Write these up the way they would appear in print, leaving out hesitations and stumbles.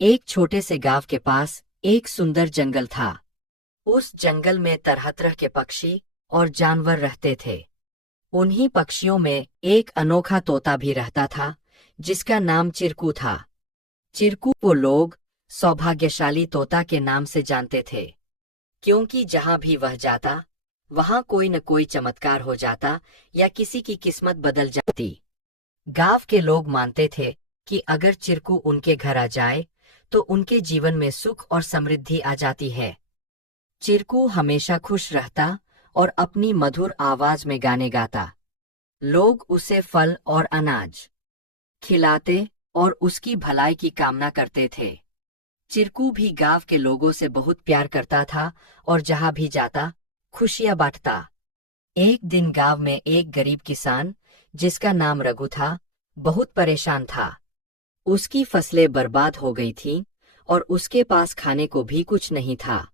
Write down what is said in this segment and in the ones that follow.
एक छोटे से गांव के पास एक सुंदर जंगल था। उस जंगल में तरह तरह के पक्षी और जानवर रहते थे। उन्हीं पक्षियों में एक अनोखा तोता भी रहता था, जिसका नाम चिरकू था। चिरकू को लोग सौभाग्यशाली तोता के नाम से जानते थे, क्योंकि जहां भी वह जाता, वहां कोई न कोई चमत्कार हो जाता या किसी की किस्मत बदल जाती। गांव के लोग मानते थे कि अगर चिरकू उनके घर आ जाए, तो उनके जीवन में सुख और समृद्धि आ जाती है। चिरकू हमेशा खुश रहता और अपनी मधुर आवाज में गाने गाता। लोग उसे फल और अनाज खिलाते और उसकी भलाई की कामना करते थे। चिरकू भी गांव के लोगों से बहुत प्यार करता था और जहां भी जाता, खुशियां बांटता। एक दिन गांव में एक गरीब किसान, जिसका नाम रघु था, बहुत परेशान था। उसकी फसलें बर्बाद हो गई थीं और उसके पास खाने को भी कुछ नहीं था।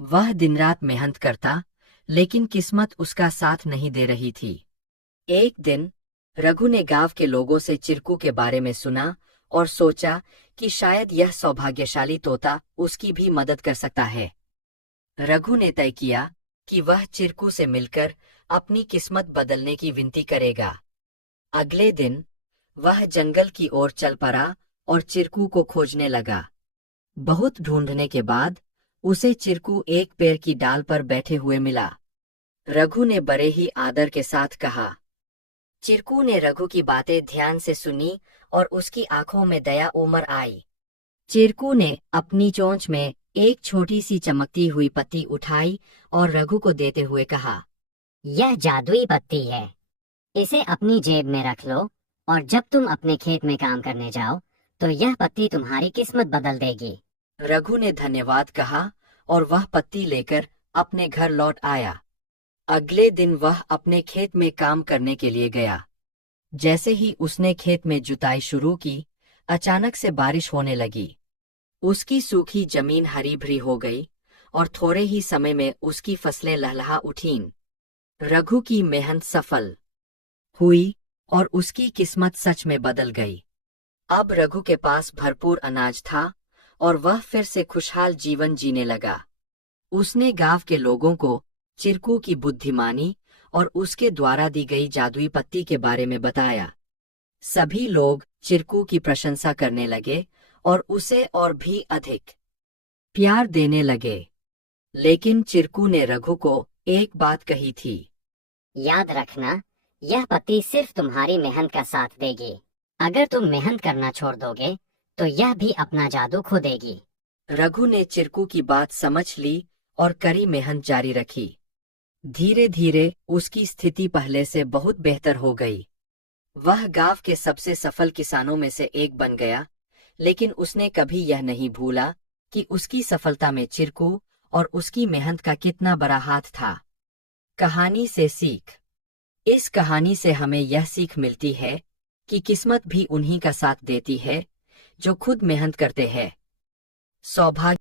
वह दिन रात मेहनत करता, लेकिन किस्मत उसका साथ नहीं दे रही थी। एक दिन रघु ने गांव के लोगों से चिरकू के बारे में सुना और सोचा कि शायद यह सौभाग्यशाली तोता उसकी भी मदद कर सकता है। रघु ने तय किया कि वह चिरकू से मिलकर अपनी किस्मत बदलने की विनती करेगा। अगले दिन वह जंगल की ओर चल पड़ा और चिरकू को खोजने लगा। बहुत ढूंढने के बाद उसे चिरकू एक पेड़ की डाल पर बैठे हुए मिला। रघु ने बड़े ही आदर के साथ कहा। चिरकू ने रघु की बातें ध्यान से सुनी और उसकी आंखों में दया उमड़ आई। चिरकू ने अपनी चोंच में एक छोटी सी चमकती हुई पत्ती उठाई और रघु को देते हुए कहा, यह जादुई पत्ती है। इसे अपनी जेब में रख लो और जब तुम अपने खेत में काम करने जाओ, तो यह पत्ती तुम्हारी किस्मत बदल देगी। रघु ने धन्यवाद कहा और वह पत्ती लेकर अपने घर लौट आया। अगले दिन वह अपने खेत में काम करने के लिए गया। जैसे ही उसने खेत में जुताई शुरू की, अचानक से बारिश होने लगी। उसकी सूखी जमीन हरी भरी हो गई और थोड़े ही समय में उसकी फसलें लहलहा उठीं। रघु की मेहनत सफल हुई और उसकी किस्मत सच में बदल गई। अब रघु के पास भरपूर अनाज था और वह फिर से खुशहाल जीवन जीने लगा। उसने गांव के लोगों को चिरकू की बुद्धिमानी और उसके द्वारा दी गई जादुई पत्ती के बारे में बताया। सभी लोग चिरकू की प्रशंसा करने लगे और उसे और भी अधिक प्यार देने लगे। लेकिन चिरकू ने रघु को एक बात कही थी। याद रखना, यह पत्ती सिर्फ तुम्हारी मेहनत का साथ देगी। अगर तुम मेहनत करना छोड़ दोगे, तो यह भी अपना जादू खो देगी। रघु ने चिरकू की बात समझ ली और कड़ी मेहनत जारी रखी। धीरे धीरे उसकी स्थिति पहले से बहुत बेहतर हो गई। वह गांव के सबसे सफल किसानों में से एक बन गया, लेकिन उसने कभी यह नहीं भूला कि उसकी सफलता में चिरकू और उसकी मेहनत का कितना बड़ा हाथ था। कहानी से सीख। इस कहानी से हमें यह सीख मिलती है कि किस्मत भी उन्हीं का साथ देती है, जो खुद मेहनत करते हैं। सौभाग्य